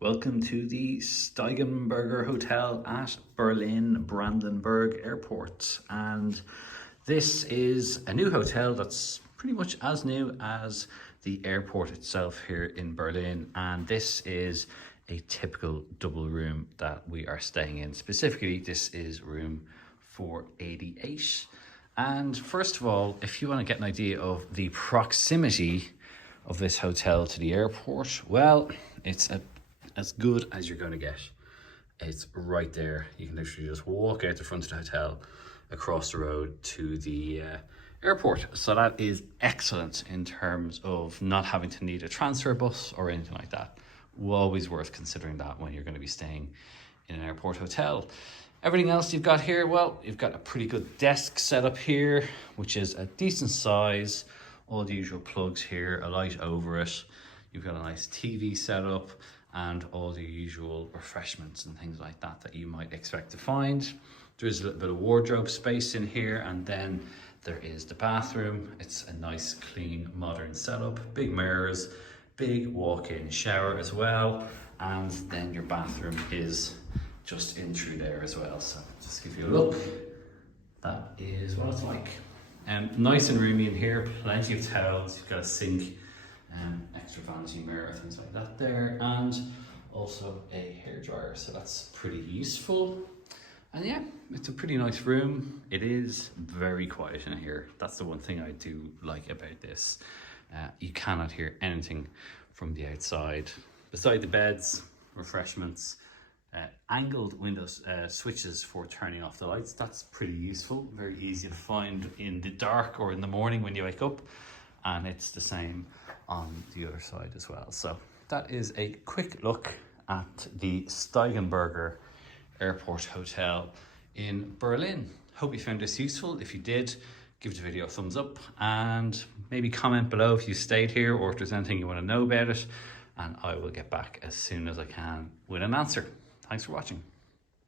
Welcome to the Steigenberger Hotel at Berlin Brandenberg Airport. And this is a new hotel that's pretty much as new as the airport itself here in Berlin. And this is a typical double room that we are staying in. Specifically, this is room 488. And first of all, if you want to get an idea of the proximity of this hotel to the airport, well, it's as good as you're going to get. It's right there. You can literally just walk out the front of the hotel, across the road to the airport. So that is excellent in terms of not having to need a transfer bus or anything like that. Always worth considering that when you're going to be staying in an airport hotel. Everything else you've got here, well, you've got a pretty good desk set up here, which is a decent size. All the usual plugs here, a light over it. You've got a nice TV set up and all the usual refreshments and things like that that you might expect to find. There's a little bit of wardrobe space in here, and then there is the bathroom. It's a nice, clean, modern setup. Big mirrors, big walk-in shower as well, and then your bathroom is just in through there as well. So just give you a look. That is what it's like. Nice and roomy in here, plenty of towels. You've got a sink, extra vanity mirror, things like that there, and also a hairdryer, so that's pretty useful. And yeah, it's a pretty nice room. It is very quiet in here. That's the one thing I do like about this. You cannot hear anything from the outside. Beside the beds, refreshments, angled windows, switches for turning off the lights. That's pretty useful, very easy to find in the dark or in the morning when you wake up. And it's the same on the other side as well. So that is a quick look at the Steigenberger Airport Hotel in Berlin. Hope you found this useful. If you did, give the video a thumbs up and maybe comment below if you stayed here or if there's anything you want to know about it, and I will get back as soon as I can with an answer. Thanks for watching.